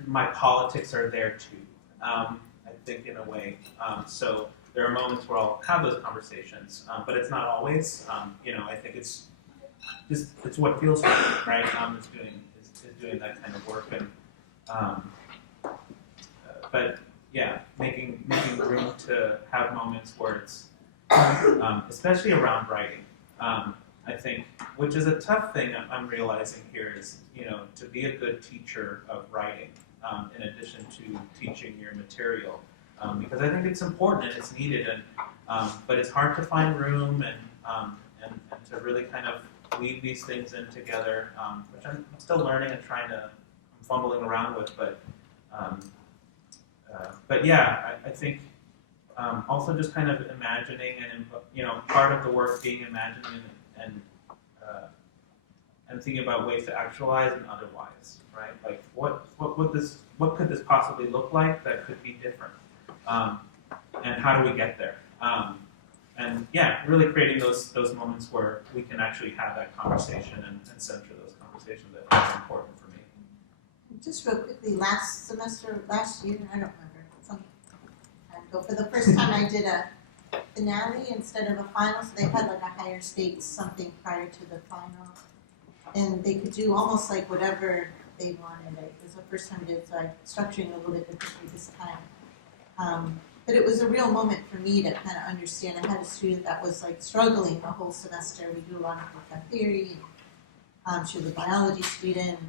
my politics are there too, I think, in a way. So there are moments where I'll have those conversations, but it's not always. I think it's what feels right, is doing that kind of work, and but yeah, making room to have moments where it's especially around writing. I think, which is a tough thing I'm realizing here, is to be a good teacher of writing, in addition to teaching your material, because I think it's important and it's needed, and but it's hard to find room and to really kind of weave these things in together, which I'm still learning and I'm fumbling around with, but yeah, I think also just kind of imagining and part of the work being imagining and thinking about ways to actualize and otherwise, right? Like what could this possibly look like that could be different, and how do we get there? And yeah, really creating those moments where we can actually have that conversation and center those conversations that are important for me. Just real quickly, last year, I don't remember, some time ago, for the first time I did a finale instead of a final, so they had like a higher stakes something prior to the final, and they could do almost like whatever they wanted. It was the first time I did it, so I'm structuring a little bit differently this time. But it was a real moment for me to kind of understand. I had a student that was like struggling the whole semester. We do a lot of vocab theory. She was a biology student.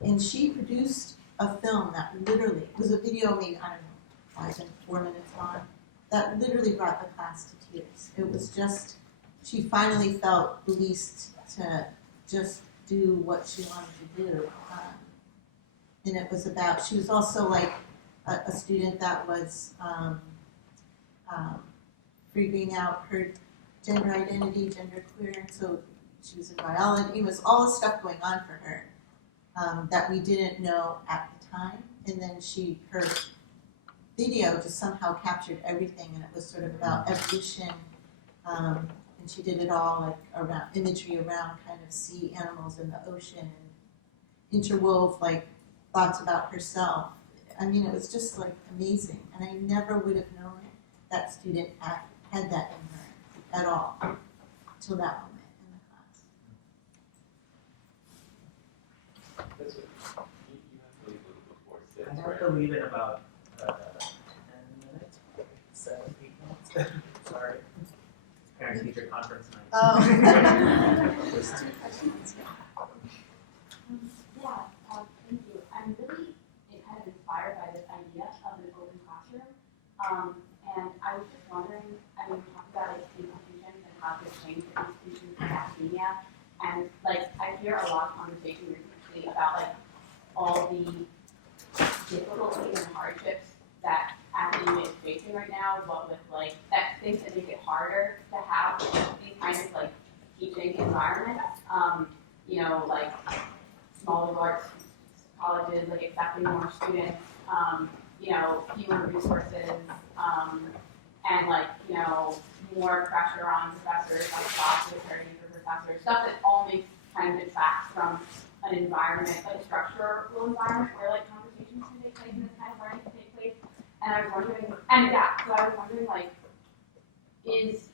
And she produced a film that literally, it was a video made, I don't know, 4 minutes long, that literally brought the class to tears. It was just, she finally felt released to just do what she wanted to do. And it was about, she was also like a student that was figuring out her gender identity, genderqueer, and so she was in biology. It was all the stuff going on for her that we didn't know at the time. And then her video just somehow captured everything, and it was sort of about evolution. And she did it all like around imagery around kind of sea animals in the ocean, and interwove like thoughts about herself. I mean, it was just like amazing, and I never would have known that student had that in her at all till that moment in the class. That's what, you have to leave a little before 6, I have right? to leave in about 10 minutes, 7, 8 minutes. Sorry. Parent-teacher conference night. Oh. Thank you. I'm really kind of inspired by this idea of an open classroom. And I was just wondering, I mean, we talked about like institutions and how to change the institutions in academia. And like, I hear a lot of conversation recently about like all the difficulties and hardships that academia is facing right now, what with like, that things that make it harder to have these kinds of like teaching environments. Like small liberal arts colleges, like accepting more students, fewer resources, and like, more pressure on professors, like cost security for professors, stuff that all makes kind of detract from an environment, like a structural environment where like conversations can take place and this kind of learning can take place. And I was wondering, like, is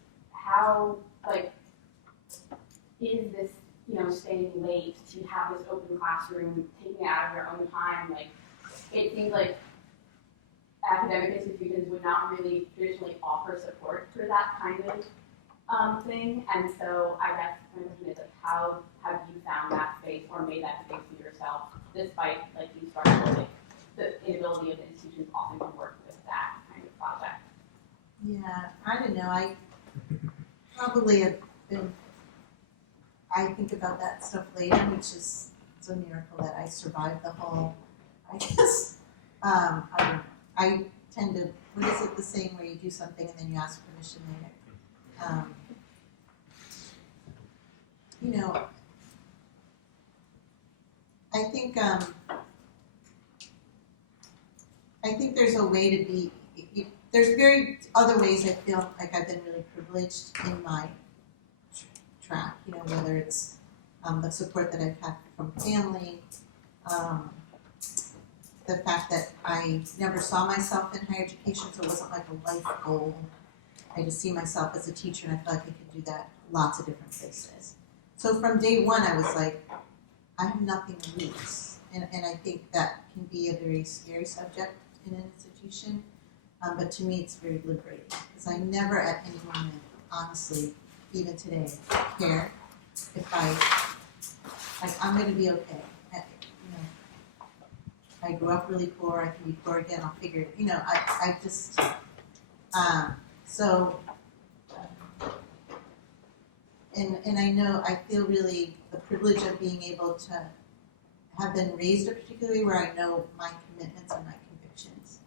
this, staying late to have this open classroom, taking it out of your own time, like, it seems like academic institutions would not really traditionally offer support for that kind of thing. And so I guess my question is, like, how have you found that space or made that space for yourself, despite like these structural, like, the inability of the institutions often to work with that kind of project? Yeah, I don't know. I probably have been, I think about that stuff later, which is, it's a miracle that I survived the whole, I guess, I don't know. I tend to, what is it, the saying where you do something and then you ask permission later? I think there's a way to be, there's very other ways I feel like I've been really privileged in my track, you know, whether it's the support that I've had from family, the fact that I never saw myself in higher education, so it wasn't like a life goal. I just see myself as a teacher, and I feel like I could do that lots of different places. So from day one, I was like, I have nothing to lose. And I think that can be a very scary subject in an institution. But to me, it's very liberating, because I never at any moment, honestly, even today, care if I'm going to be okay. I grew up really poor, I can be poor again, I'll figure it, I just, and I know, I feel really the privilege of being able to have been raised a particular way where I know my commitments and my convictions.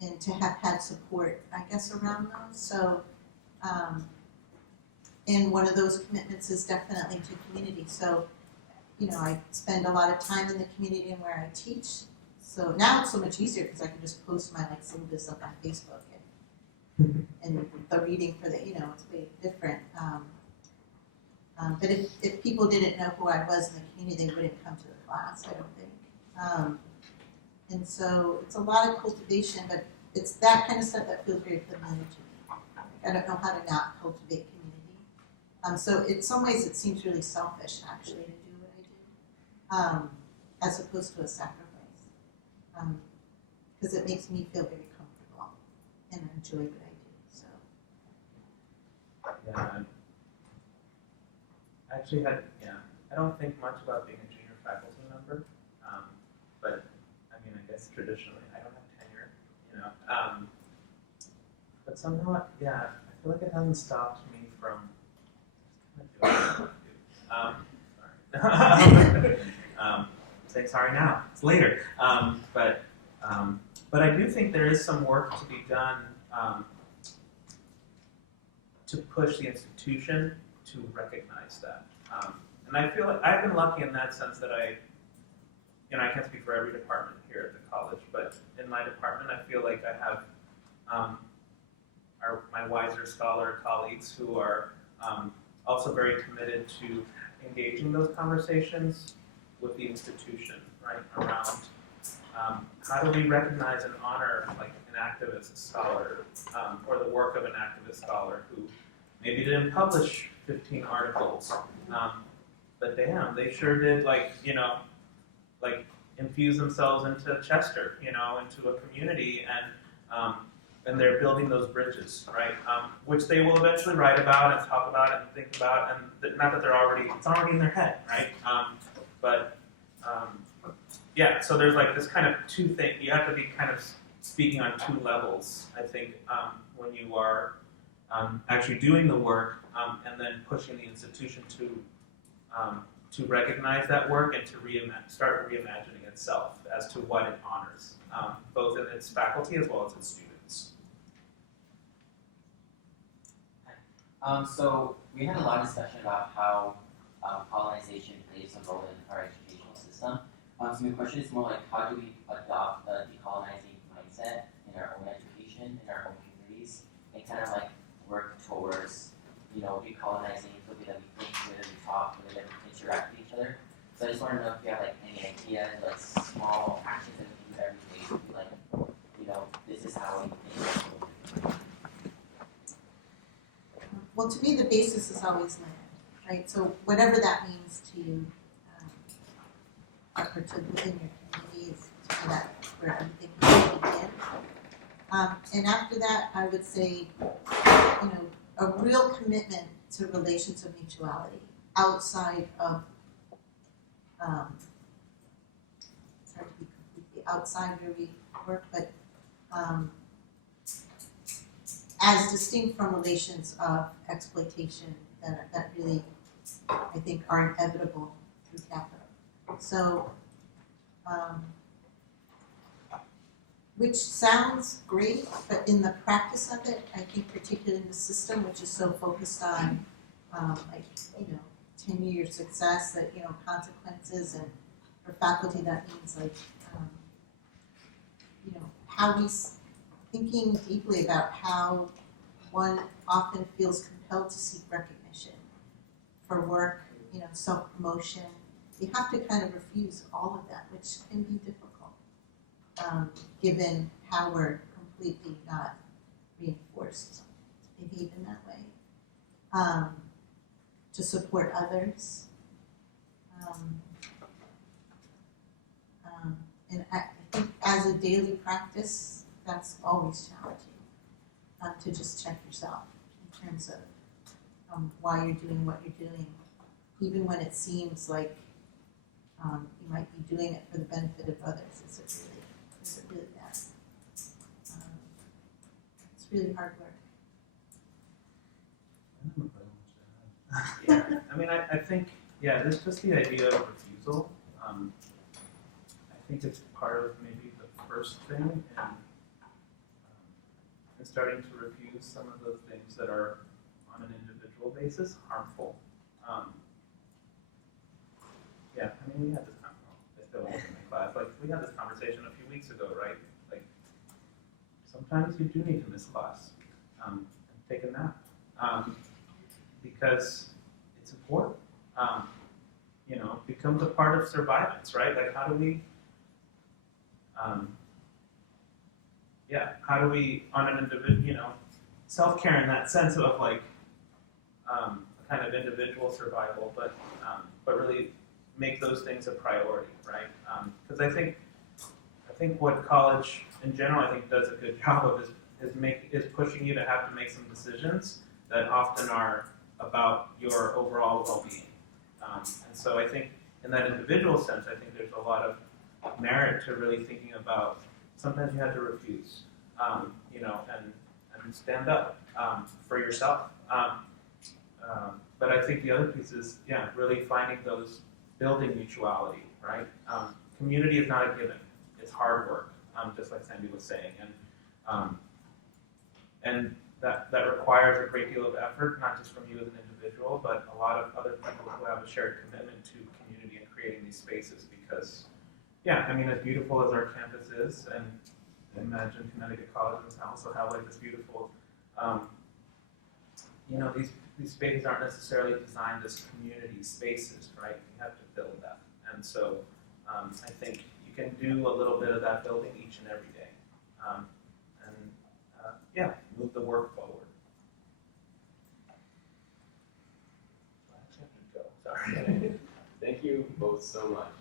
And to have had support, I guess, around those. So, and one of those commitments is definitely to community. So, I spend a lot of time in the community and where I teach. So now it's so much easier because I can just post my syllabus up on Facebook and the reading for the, it's way different. But if people didn't know who I was in the community, they wouldn't come to the class, I don't think. And so it's a lot of cultivation, but it's that kind of stuff that feels very familiar to me. I don't know how to not cultivate community. So in some ways it seems really selfish actually to do what I do, as opposed to a sacrifice. Because it makes me feel very comfortable and enjoy what I do. So. Yeah. I actually I don't think much about being a junior faculty member, but I guess traditionally I don't have tenure, but somehow, I feel like it hasn't stopped me from just kind of doing what I do. Sorry. Saying sorry now, it's later, but I do think there is some work to be done to push the institution to recognize that. And I feel like I've been lucky in that sense that I can't speak for every department here at the college, but in my department I feel like I have my wiser scholar colleagues who are also very committed to engaging those conversations with the institution, right, around how do we recognize and honor like an activist scholar or the work of an activist scholar who maybe didn't publish 15 articles, but damn, they sure did like infuse themselves into Chester, into a community, and they're building those bridges, right? Which they will eventually write about and talk about and think about, and not that it's already in their head, right? So there's like this kind of two things. You have to be kind of speaking on two levels, I think, when you are actually doing the work and then pushing the institution to recognize that work and to start reimagining itself as to what it honors, both in its faculty as well as its students. So we had a lot of discussion about how colonization plays a role in our educational system. So my question is more like, how do we adopt the decolonizing mindset in our own education, in our own communities, and kind of like work towards, decolonizing the way that we think, the way that we talk, the way that we interact with each other. So I just want to know if you have like any ideas, like small actions that we do every day to be like, this is how we think. Well, to me, the basis is always land, right? So whatever that means to you, or to within your community, is to me that's where everything can begin. And after that, I would say, a real commitment to relations of mutuality outside of, it's hard to be completely outside where we work, but as distinct from relations of exploitation that really, I think, are inevitable through capital. So, which sounds great, but in the practice of it, I think particularly in the system, which is so focused on, 10-year success, that, consequences, and for faculty that means thinking deeply about how one often feels compelled to seek recognition for work, self-promotion. You have to kind of refuse all of that, which can be difficult, given how we're completely not reinforced to behave in that way, to support others. And I think as a daily practice, that's always challenging, to just check yourself in terms of why you're doing what you're doing, even when it seems like you might be doing it for the benefit of others. Is it really that? It's really hard work. Yeah, I mean, I think, there's just the idea of refusal. I think it's part of maybe the first thing in starting to refuse some of those things that are, on an individual basis, harmful. I mean, we had this conversation in class. Like, we had this conversation a few weeks ago, right? Like, sometimes you do need to miss class and take a nap because it's important. Becomes a part of survivance, right? Like, how do we, on an individual, self-care in that sense of like, kind of individual survival, but really make those things a priority, right? Because I think what college in general, I think, does a good job of is pushing you to have to make some decisions that often are about your overall well-being. And so I think in that individual sense, I think there's a lot of merit to really thinking about sometimes you have to refuse, and stand up for yourself. But I think the other piece is, really finding those, building mutuality, right? Community is not a given. It's hard work, just like Sandy was saying. And that requires a great deal of effort, not just from you as an individual, but a lot of other people who have a shared commitment to community and creating these spaces because, as beautiful as our campus is, and imagine Connecticut colleges also have like this beautiful, these spaces aren't necessarily designed as community spaces, right? You have to build that. And so I think you can do a little bit of that building each and every day. Move the work forward. Sorry. Thank you both so much.